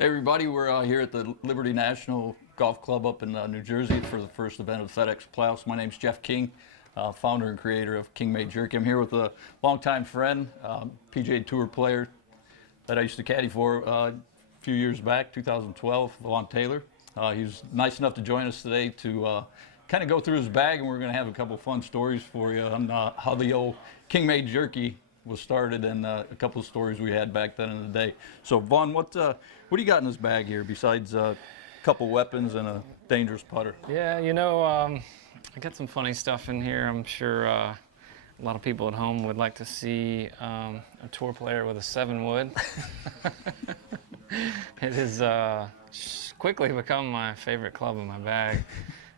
Hey everybody, we're here at the Liberty National Golf Club up in New Jersey for the first event of the FedEx Playoffs. My name's Jeff King, founder and creator of King Made Jerky. I'm here with a longtime friend, PGA Tour player that I used to caddy for a few years back, 2012, Vaugh Taylor. He's nice enough to join us today to kind of go through his bag, and we're going to have a couple fun stories for you on how the old King Made Jerky was started and a couple of stories we had back then in the day. So Vaughn, what do you got in this bag here besides a couple weapons and a dangerous putter? Yeah, you know, I got some funny stuff in here. I'm sure a lot of people at home would like to see a tour player with a 7-wood. It has quickly become my favorite club in my bag.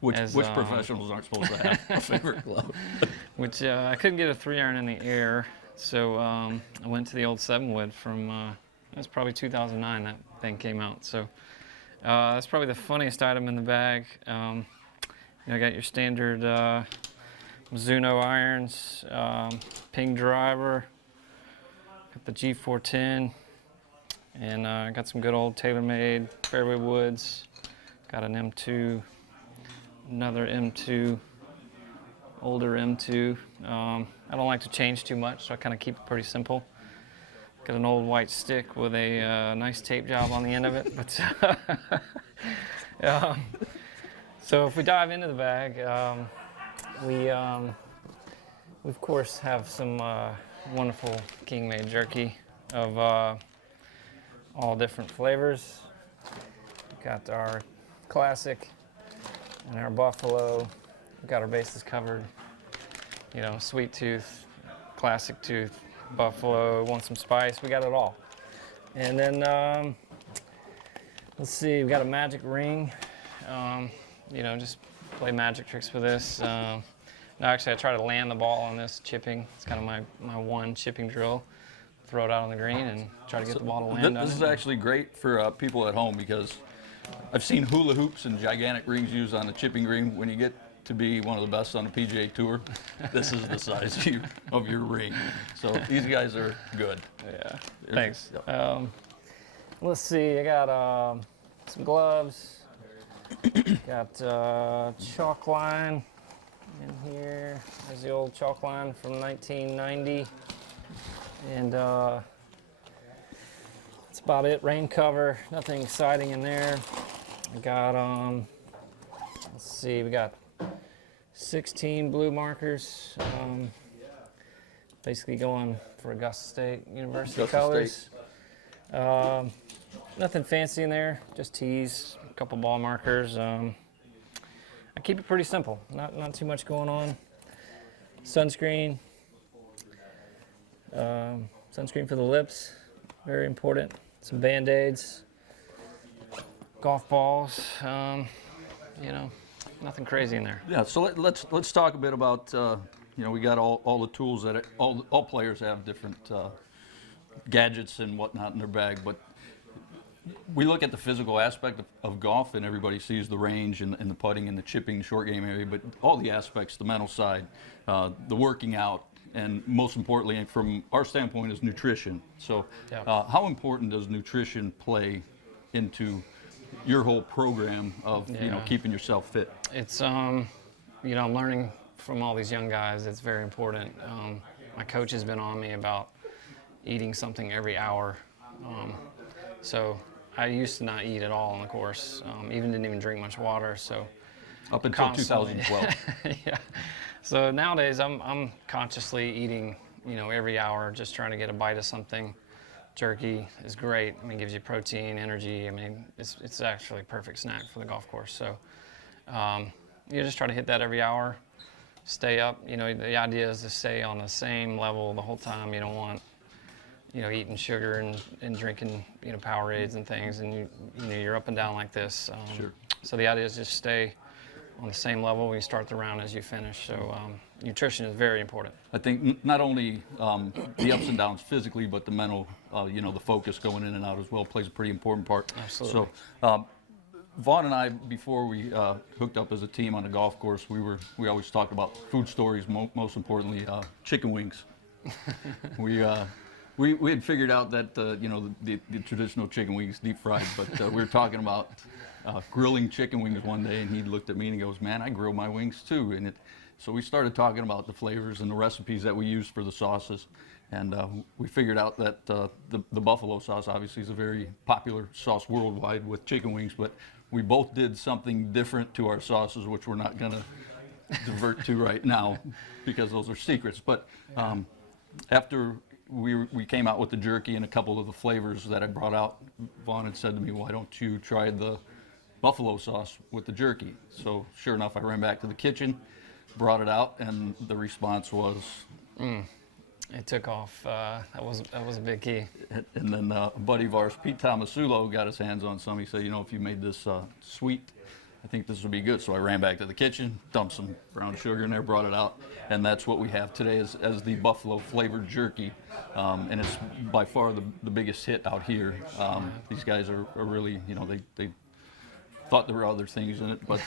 Which professionals aren't supposed to have a favorite club? Which I couldn't get a 3-iron in the air, so I went to the old 7-wood from, it was probably 2009 that thing came out. So that's probably the funniest item in the bag. I got your standard Mizuno irons, ping driver, got the G410, and I got some good old TaylorMade fairway woods. Got an M2, another M2, older M2. I don't like to change too much, so I kind of keep it pretty simple. Got an old white stick with a nice tape job on the end of it. But so if we dive into the bag, we of course have some wonderful King Made jerky of all different flavors. Got our classic and our buffalo. We've got our bases covered. You know, sweet tooth, classic tooth, buffalo, want some spice, we got it all. And then, let's see, we've got a magic ring. You know, just play magic tricks with this. No, actually, I try to land the ball on this chipping. It's kind of my one chipping drill. Throw it out on the green and try to get the ball to land on it. This is actually great for people at home because I've seen hula hoops and gigantic rings used on the chipping green. When you get to be one of the best on the PGA Tour, this is the size of your ring. So these guys are good. Yeah, thanks. Yep. Let's see, I got some gloves. Got chalk line in here. There's the old chalk line from 1990. And that's about it. Rain cover, nothing exciting in there. We got, let's see, we got 16 blue markers, basically going for Augusta State University colors. Nothing fancy in there, just tees, a couple ball markers. I keep it pretty simple, not too much going on. Sunscreen, sunscreen for the lips, very important. Some Band-Aids, golf balls, you know. Nothing crazy in there. Yeah, so let's talk a bit about you know, we got all the tools that all players have, different gadgets and whatnot in their bag, but we look at the physical aspect of golf, and everybody sees the range and the putting and the chipping, short game area, but all the aspects, the mental side, the working out, and most importantly, from our standpoint, is nutrition. So, yeah. How important does nutrition play into your whole program of you know, keeping yourself fit? It's you know, learning from all these young guys, it's very important. My coach has been on me about eating something every hour. So I used to not eat at all on the course, didn't even drink much water. So up until 2012. Yeah. So nowadays I'm consciously eating, you know, every hour, just trying to get a bite of something. Jerky is great. I mean, it gives you protein, energy. I mean, it's actually a perfect snack for the golf course. So you just try to hit that every hour, stay up. You know, the idea is to stay on the same level the whole time. You don't want, you know, eating sugar and drinking, you know, Powerades and things, and you know, you're up and down like this. Sure. So the idea is just stay on the same level when you start the round as you finish. So nutrition is very important. I think not only the ups and downs physically, but the mental, you know, the focus going in and out as well plays a pretty important part. Absolutely. So Vaughn and I, before we hooked up as a team on the golf course, we always talked about food stories, most importantly chicken wings. we had figured out that the traditional chicken wings deep fried, but we were talking about grilling chicken wings one day, and he looked at me and he goes, "Man, I grill my wings too." So we started talking about the flavors and the recipes that we use for the sauces, and we figured out that the buffalo sauce obviously is a very popular sauce worldwide with chicken wings, but we both did something different to our sauces, which we're not going to divert to right now because those are secrets. But after we came out with the jerky and a couple of the flavors that I brought out, Vaughn had said to me, "Why don't you try the buffalo sauce with the jerky?" So sure enough, I ran back to the kitchen, brought it out, and the response was, It took off. That was a big key. and then a buddy of ours, Pete Tomasulo, got his hands on some. He said, "If you made this sweet, I think this would be good." So I ran back to the kitchen, dumped some brown sugar in there, brought it out, and that's what we have today as the buffalo flavored jerky. And it's by far the biggest hit out here. These guys are really, they thought there were other things in it, but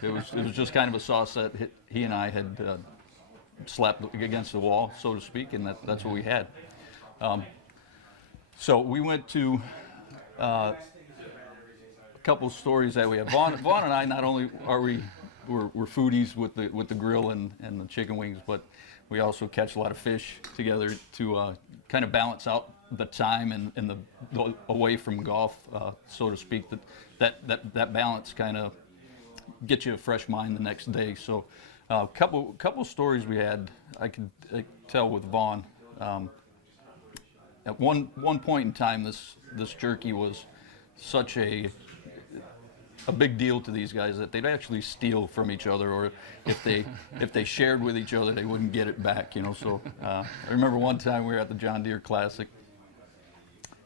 it was just kind of a sauce that he and I had slapped against the wall, so to speak, and that's what we had. So we went to a couple of stories that we have. Vaughn and I, not only are we're foodies with the grill and the chicken wings, but we also catch a lot of fish together to kind of balance out the time and the away from golf, so to speak. That balance kind of gets you a fresh mind the next day. So a couple stories we had, I could tell with Vaughn. At one point in time, this jerky was such a big deal to these guys that they'd actually steal from each other, or if they shared with each other, they wouldn't get it back. So I remember one time we were at the John Deere Classic.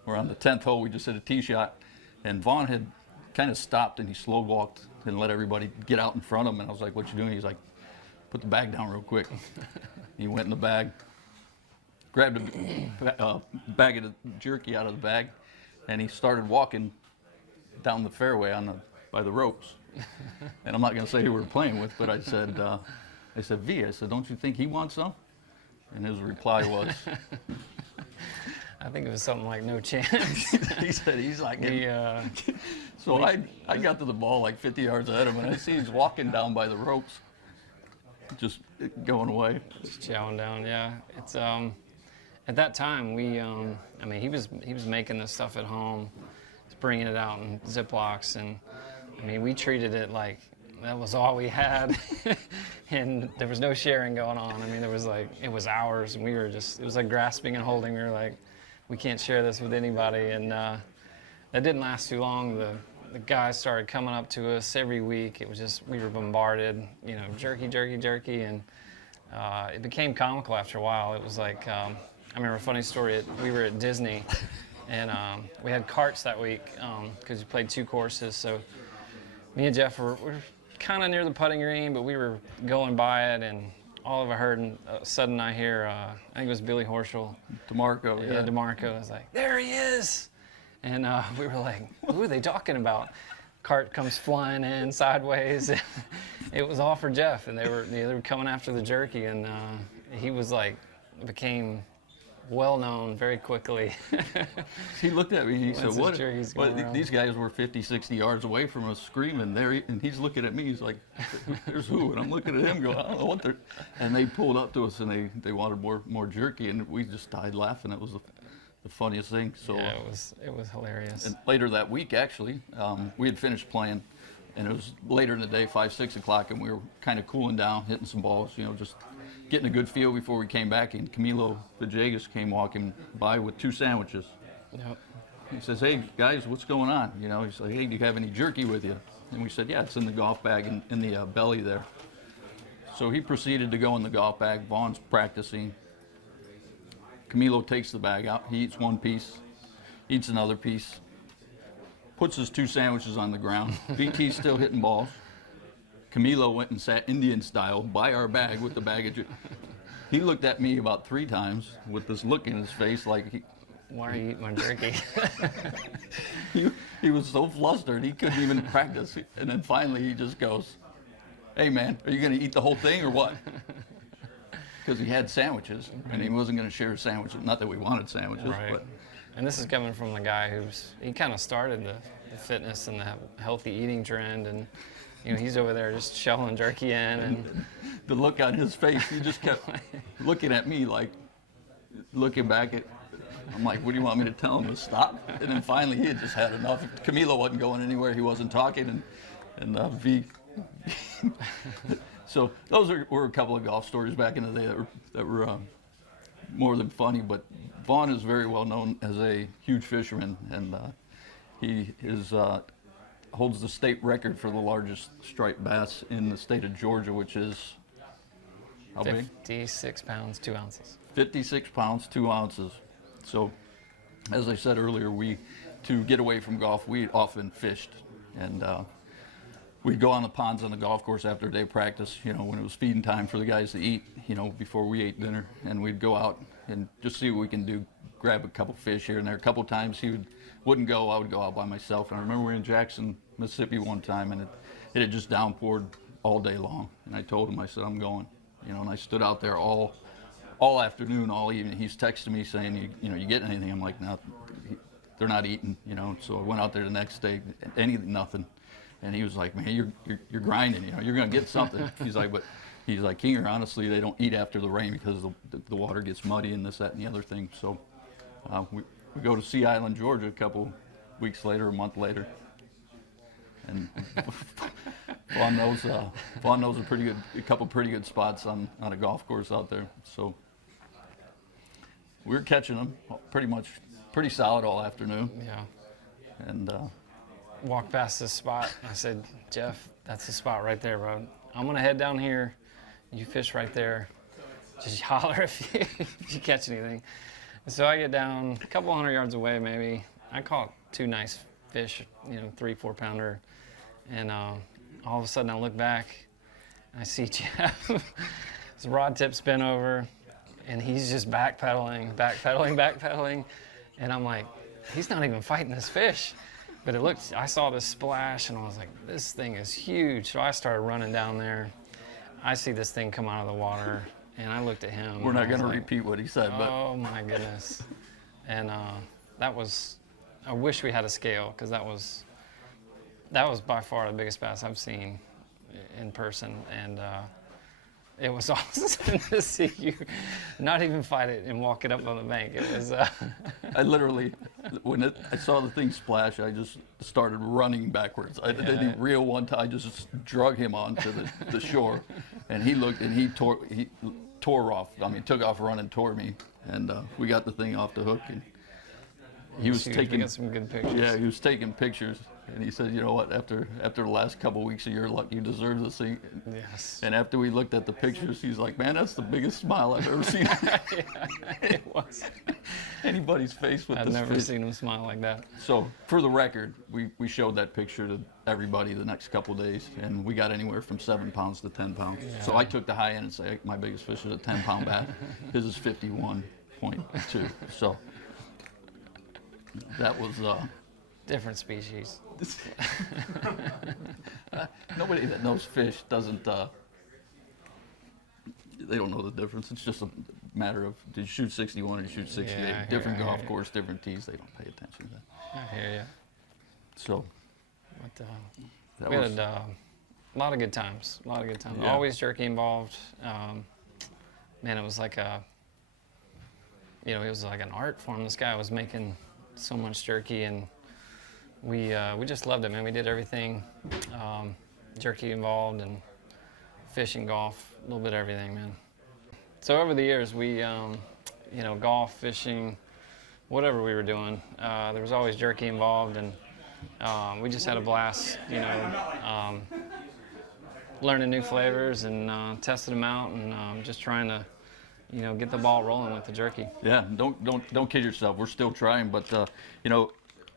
We're on the 10th hole. We just hit a tee shot, and Vaughn had kind of stopped and he slow walked and let everybody get out in front of him. And I was like, "What you doing?" He's like, "Put the bag down real quick." He went in the bag, grabbed a bag of the jerky out of the bag, and he started walking down the fairway by the ropes. And I'm not going to say who we were playing with, but I said, "V," I said, "Don't you think he wants some?" And his reply was, I think it was something like "no chance." he said, "He's like," so we- I got to the ball like 50 yards ahead of him, and I see he's walking down by the ropes, just going away. Just chowing down. Yeah, it's at that time he was making this stuff at home, he's bringing it out in Ziplocs, and we treated it like that was all we had, and there was no sharing going on. It was ours, and it was like grasping and holding. We were like, we can't share this with anybody, and that didn't last too long. The guys started coming up to us every week. It was just, we were bombarded, jerky, and it became comical after a while. It was like, I remember a funny story. We were at Disney, and we had carts that week because we played 2 courses. So me and Jeff were kind of near the putting green, but we were going by it, and all of a sudden I hear, I think it was Billy Horschel. DeMarco, yeah. DeMarco was like, "There he is!" And we were like, "Who are they talking about?" Cart comes flying in sideways. It was all for Jeff, and they were coming after the jerky, and he was became well known very quickly. He looked at me and he said, "What?" But these guys were 50, 60 yards away from us screaming there, and he's looking at me. He's like, "There's who?" And I'm looking at him going, "I don't know what they're." And they pulled up to us and they wanted more jerky, and we just died laughing. It was the funniest thing. So yeah, it was hilarious. And later that week, actually, we had finished playing, and it was later in the day, 5, 6 o'clock, and we were kind of cooling down, hitting some balls, just getting a good feel before we came back. And Camilo Villegas came walking by with 2 sandwiches. Yep. He says, "Hey guys, what's going on?" He's like, "Hey, do you have any jerky with you?" And we said, "Yeah, it's in the golf bag in the belly there." So he proceeded to go in the golf bag. Vaughn's practicing. Camilo takes the bag out. He eats 1 piece, eats another piece, puts his 2 sandwiches on the ground. BT's still hitting balls. Camilo went and sat Indian style by our bag with the baggage. He looked at me about 3 times with this look in his face like, "Why are you eating my jerky?" he was so flustered he couldn't even practice. And then finally he just goes, "Hey man, are you going to eat the whole thing or what?" because he had sandwiches, and he wasn't going to share sandwiches. Not that we wanted sandwiches, Right. but And this is coming from the guy he kind of started the fitness and the healthy eating trend, and he's over there just shoveling jerky in, and the look on his face, he just kept looking at me like, looking back at. I'm like, what do you want me to tell him to stop? And then finally, he had just had enough. Camilo wasn't going anywhere. He wasn't talking, and V. So those were a couple of golf stories back in the day that were more than funny. But Vaughn is very well known as a huge fisherman, and he holds the state record for the largest striped bass in the state of Georgia, which is how big? 56 pounds, 2 ounces. 56 pounds, 2 ounces. So, as I said earlier, to get away from golf, we often fished, and we'd go on the ponds on the golf course after a day of practice, when it was feeding time for the guys to eat, before we ate dinner, and we'd go out and just see what we can do, grab a couple fish here and there. A couple times he wouldn't go, I would go out by myself. And I remember we were in Jackson, Mississippi one time, and it had just downpoured all day long, and I told him, I said, I'm going, and I stood out there all afternoon, all evening. He's texting me saying, you getting anything? I'm like, no, they're not eating, So I went out there the next day, nothing. And he was like, man, you're grinding, you're going to get something. He's like, Kinger, honestly, they don't eat after the rain because the water gets muddy and this, that, and the other thing. So we go to Sea Island, Georgia a couple weeks later, a month later. And Vaughn knows a couple pretty good spots on a golf course out there. So we were catching them pretty solid all afternoon. Yeah. And walked past this spot. I said, Jeff, that's the spot right there, bro. I'm gonna head down here. You fish right there. Just holler if you catch anything. And so I get down a couple 100 yards away, maybe. I caught 2 nice fish, 3-4 pounder. And all of a sudden I look back, and I see Jeff. His rod tip's bent over, and he's just backpedaling. And I'm like, he's not even fighting this fish. But I saw this splash, and I was like, this thing is huge. So I started running down there. I see this thing come out of the water, and I looked at him. We're not going to repeat what he said, but. Oh my goodness. And I wish we had a scale, because that was by far the biggest bass I've seen in person. And it was awesome to see you not even fight it and walk it up on the bank. It was. I literally, when I saw the thing splash, I just started running backwards. I didn't reel one time. I just drug him onto the shore, and he looked and he tore off. I mean, took off running toward me, and we got the thing off the hook. And he was taking. We got some good pictures. Yeah, he was taking pictures. And he said, you know what, after the last couple of weeks of your luck, you deserve this thing. Yes. And after we looked at the pictures, he's like, man, that's the biggest smile I've ever seen. Yeah, it was. Anybody's face with I've this never fish. seen him smile like that. So for the record, we showed that picture to everybody the next couple of days, and we got anywhere from 7 pounds to 10 pounds. Yeah. So I took the high end and say, my biggest fish is a 10-pound bass. His is 51.2. So that was... Different species. Nobody that knows fish doesn't, they don't know the difference. It's just a matter of, did you shoot 61 or did you shoot 68? Yeah, Different I hear golf you. course, different tees, they don't pay attention to that. I hear you. So, But that we was, had a lot of good times. Yeah. Always jerky involved. Man, it was like it was like an art form. This guy was making so much jerky, and we just loved it, man. We did everything, jerky involved, and fishing, golf, a little bit of everything, man. So over the years, we, golf, fishing, whatever we were doing, there was always jerky involved, and we just had a blast, learning new flavors and testing them out, and just trying to, get the ball rolling with the jerky. yeah, don't kid yourself. We're still trying, but,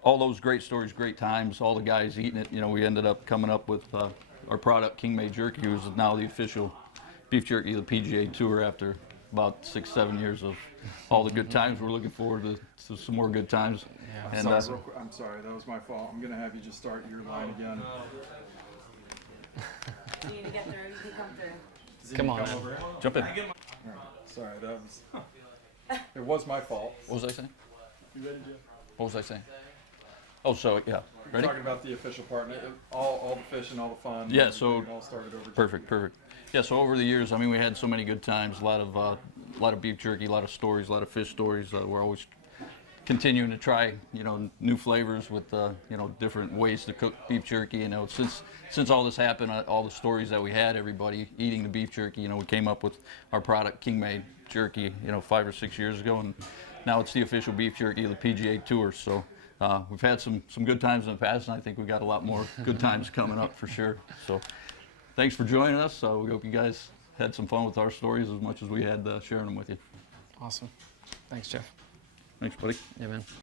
all those great stories, great times, all the guys eating it, we ended up coming up with our product, King Made Jerky, which is now the official beef jerky of the PGA Tour after about 6-7 years of all the good times. We're looking forward to some more good times. Yeah. And, I'm sorry, that was my fault. I'm going to have you just start your line again. You need to get there. You can come through. Does he Come need on, to man. over? jump in. All right. Sorry, that was. It was my fault. What was I saying? You ready, Jeff? What was I saying? Oh, so yeah. We're Ready? talking about the official part, and all the fish and all the fun. Yeah, and so- it all started over. Perfect, perfect. Yeah, so over the years, I mean, we had so many good times. A lot of beef jerky, a lot of stories, a lot of fish stories. We're always continuing to try, new flavors with, different ways to cook beef jerky. Since all this happened, all the stories that we had, everybody eating the beef jerky, we came up with our product, King Made Jerky, 5 or 6 years ago, and now it's the official beef jerky of the PGA Tour. So we've had some good times in the past, and I think we've got a lot more good times coming up for sure. So thanks for joining us. We hope you guys had some fun with our stories as much as we had sharing them with you. Awesome. Thanks, Jeff. Thanks, buddy. Yeah, man.